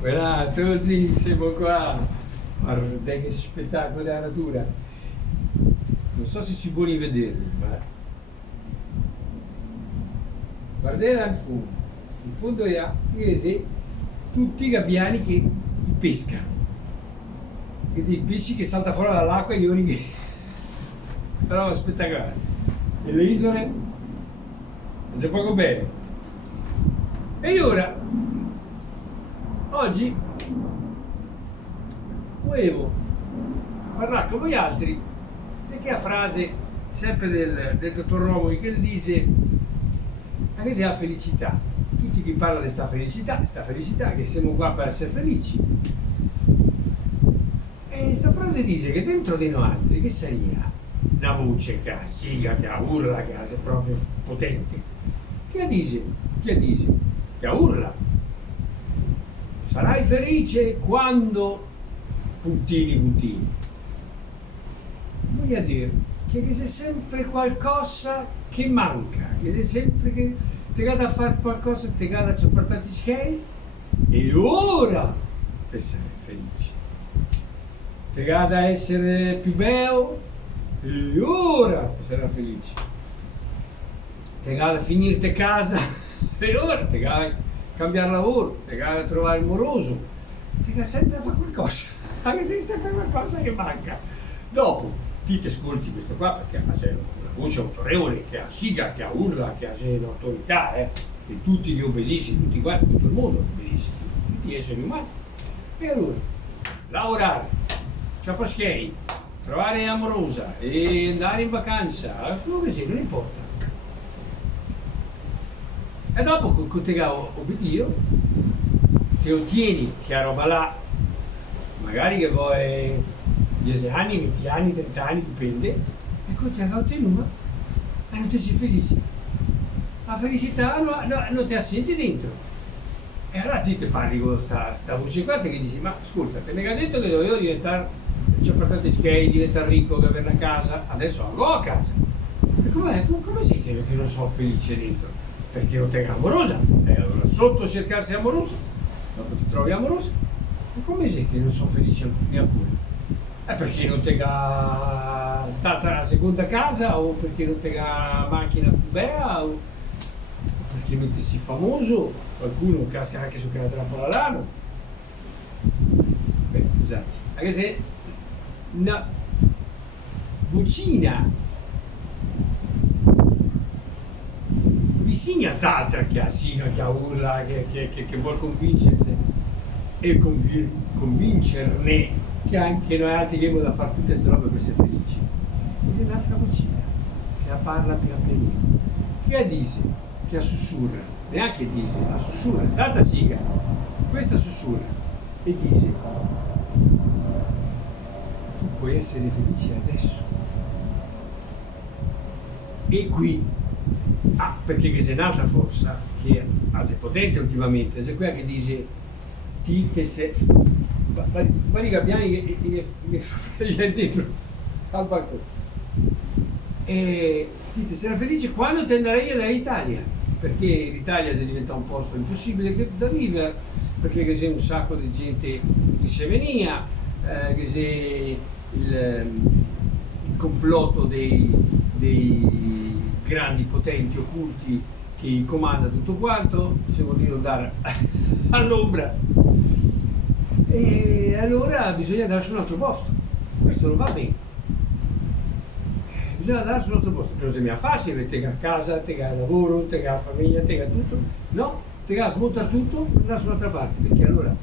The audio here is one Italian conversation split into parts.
Voilà, tu aussi, siamo qua. Guarda che spettacolo della natura. Non so se si può rivederli, ma guardate in fondo è tutti i gabbiani che pesca. Così, i pesci che salta fuori dall'acqua e io li... Però spettacolare. E le isole, c'è poco bene. E ora, oggi, volevo parlare con voi altri di che frase, sempre del dottor Romoli, che dice, anche se la felicità, tutti che parlano di sta felicità, che siamo qua per essere felici. E questa frase dice che dentro di noi altri, che sarebbe una voce che siga, che urla, che è proprio potente, che dice, che urla, sarai felice quando puntini. Voglio dire che c'è sempre qualcosa che manca, che c'è sempre che ti vado a fare qualcosa, ti vado a portare schei e ora ti sarai felice. Ti vado a essere più bello e ora ti sarai felice. Ti vado a finirti casa e ora ti vado a cambiare lavoro, ti vado a trovare il moroso, ti vado sempre a fare qualcosa, anche se c'è sempre qualcosa che manca. Dopo ti ascolti questo qua perché c'è una voce autorevole che ha siga, che ha urla, che ha un'autorità, e tutti gli obbedisci, tutti quanti, tutto il mondo obbedisce, tutti gli esseri umani. E allora, lavorare, ciapaschei, trovare amorosa e andare in vacanza, quello che sia, non importa. E dopo con te obbedire, ti ottieni che a roba là, magari che vuoi 10 anni, 20 anni, 30 anni, dipende, e con te la ottenuta e non ti sei felice. La felicità non ti assenti dentro. E allora ti parli con sta voce qua che dici, ma ascolta, te ne hai detto che dovevo diventare, c'è portato schei, diventare ricco, che avere una casa, adesso ho a casa. E come sei che non sono felice dentro? Perché non te amorosa, e allora sotto cercarsi amorosa, dopo ti trovi amorosa, e come sei che non sono felice neanche? Perché non te ga stata la seconda casa, o perché non te ga macchina più bella, o perché non ti sei famoso, qualcuno casca anche su quella trappola l'anno. Beh, esatto. Anche se una vocina vicina st'altra che ha siga, che ha urla, che vuol convincersi e convincerne che anche noi altri che da fare tutte queste robe per essere felici. C'è un'altra vocina che parla pian pianino, che dice, che sussurra, neanche dice, la sussurra, è stata siga, questa sussurra e dice, tu puoi essere felice adesso. E qui, perché c'è un'altra forza che è potente ultimamente, c'è quella che dice, che se ma i gabbiani mi fanno dentro al balcone e dite sarà felice quando te andrei dall'Italia, perché l'Italia si diventa un posto impossibile da vivere, perché c'è un sacco di gente che se venia, che c'è il complotto dei grandi potenti occulti che comanda tutto quanto, se vuol dire andare all'ombra. E allora bisogna andarsi a un altro posto, questo non va bene, bisogna andarsi a un altro posto, non sembra facile, te a casa, te a lavoro, te a famiglia, te a tutto, no, te a smontare tutto e andare su un'altra parte, perché allora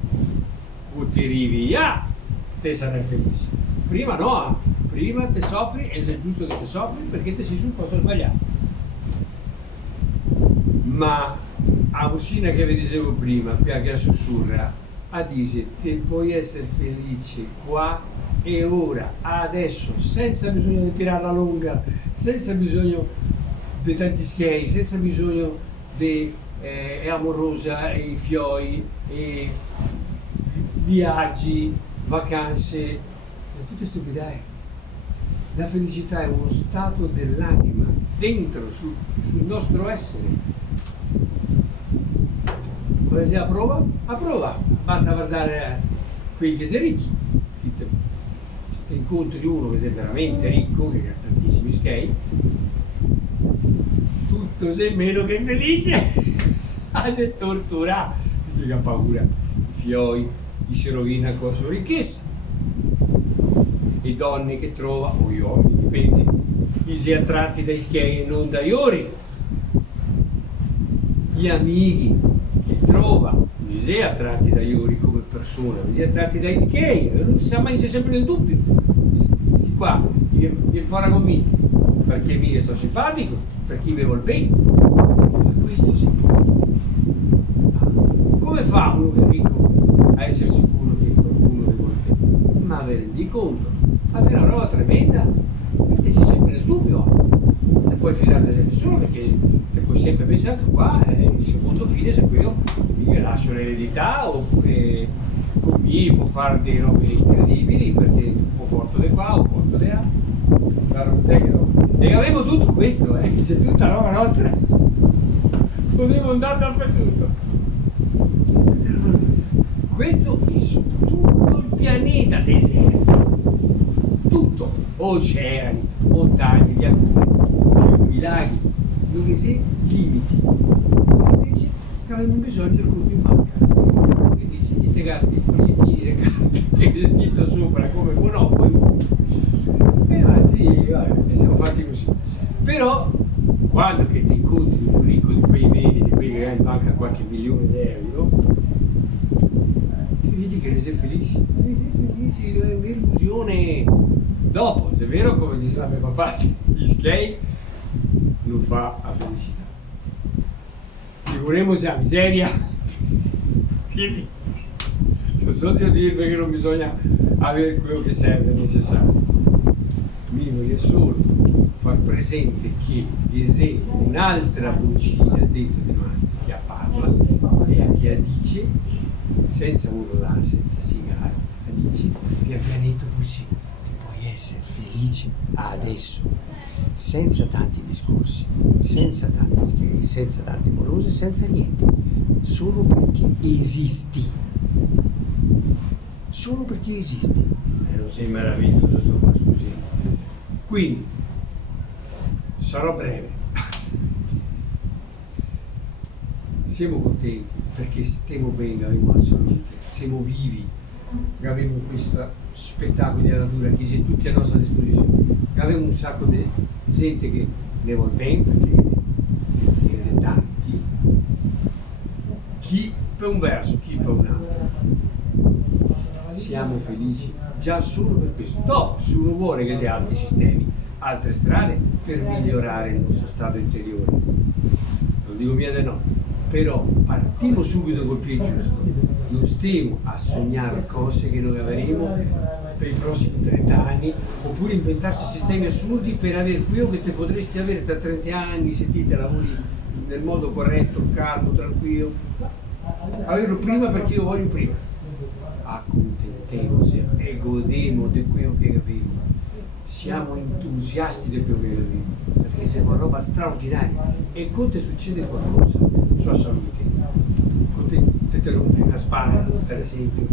ti arrivi via, te sarai felice, prima no, prima te soffri ed è giusto che te soffri perché te sei sul posto sbagliato, ma a vocina che vi dicevo prima, che sussurra, dice te puoi essere felice qua e ora, adesso, senza bisogno di tirarla lunga, senza bisogno di tanti schei, senza bisogno di amorosa e fioi e viaggi, vacanze, tutte stupidate. La felicità è uno stato dell'anima dentro sul nostro essere. Come si approva? Approva, basta guardare quelli che sono ricchi. Se ti incontri uno che è veramente ricco, che ha tantissimi skate, tutto sei meno che felice, si tortura, perché ha paura, i fioi, gli si rovina con la sua ricchezza, le donne che trova, o gli uomini, dipende, gli si attratti dai skate e non dai ori, gli amici che trova, gli si attratti dagli ori come persona, gli si attratti dai skate, non si sa mai, c'è sempre nel dubbio, questi qua, viene fuori con me, perché mi sto simpatico, perché mi vuol bene, ma questo si può. Come fa uno che è ricco a essere sicuro che qualcuno mi vuol bene? Ma ve rendi conto? Ma se è una roba tremenda, mettesi sempre nel dubbio, non ti puoi fidare di nessuno perché ti puoi sempre pensare, sto qua è il secondo fine, se io mi lascio l'eredità oppure con me può fare delle robe incredibili perché o porto di qua o porto di là. E avevo tutto questo, c'è tutta roba nostra, potevo andare dappertutto. Questo è su tutto il pianeta, deserto, tutto, oceani, montagne, fiumi, laghi, dove si limiti. Invece avevamo bisogno del conto in banca. Che dici, ti gasti i fogliettini, le carte che è scritto sopra come Monopoli. E siamo fatti così. Però quando che ti incontri un ricco di quei veri, di quelli che hai in banca qualche milione di euro, ti vedi che ne sei felice, è un'illusione. Dopo, se è vero come diceva mio papà, gli skate non fa la felicità. Figuriamoci la miseria. Quindi non so di dirvi che non bisogna avere quello che serve, necessario. Mi voglio solo far presente che esiste un'altra vocina dentro di noi che parla e che dice, senza urlare, senza sigare, dice pian pianetto così, che puoi essere felice adesso, senza tanti discorsi, senza tanti scherzi, senza tante morose, senza niente, solo perché esisti. Solo perché esisti. Non sei meraviglioso sto qua, scusi. Quindi, sarò breve. Siamo contenti perché stiamo bene, abbiamo la salute, siamo vivi, abbiamo questo spettacolo di natura che è tutti a nostra disposizione, abbiamo un sacco di gente che ne vuole bene perché ne è tanti, chi per un verso, chi per un altro. Siamo felici già solo per questo. Dopo, se uno vuole che sia altri sistemi, altre strade per migliorare il nostro stato interiore, non dico mia di no, però partiamo subito col piede giusto, non stiamo a sognare cose che noi avremo per i prossimi 30 anni oppure inventarsi sistemi assurdi per avere quello che te potresti avere tra 30 anni se ti lavori nel modo corretto, calmo, tranquillo. Averlo prima perché io voglio prima. Accontentiamoci e godiamo di quello che abbiamo. Siamo entusiasti di quello che abbiamo, perché siamo una roba straordinaria e con te succede qualcosa sulla salute. Con te rompi una spalla, per esempio.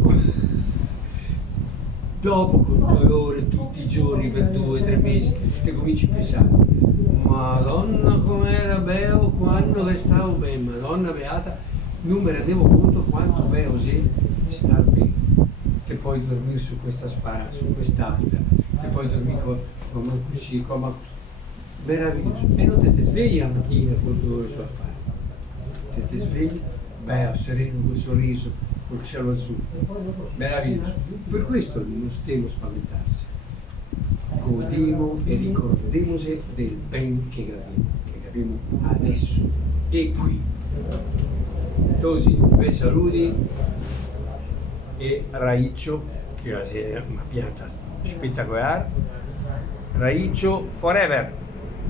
Dopo con 2 ore tutti i giorni per 2 o 3 mesi, ti cominci a pensare, Madonna com'era bello quando che stavo bene, Madonna beata, non me ne rendevo conto quanto bello sia star bene. Te puoi dormire su questa spalla, su quest'altra, te puoi dormire come così, come così. Meraviglioso. E non te svegli la mattina con 2 ore sulla spalla. Te svegli, bello, sereno, col sorriso, col cielo azzurro. Meraviglioso. Per questo non stiamo a spaventarsi. Godiamo e ricordiamoci del ben che abbiamo adesso e qui. Così, vi saluti e Raiccio, che è una pianta spettacolare. Raiccio forever!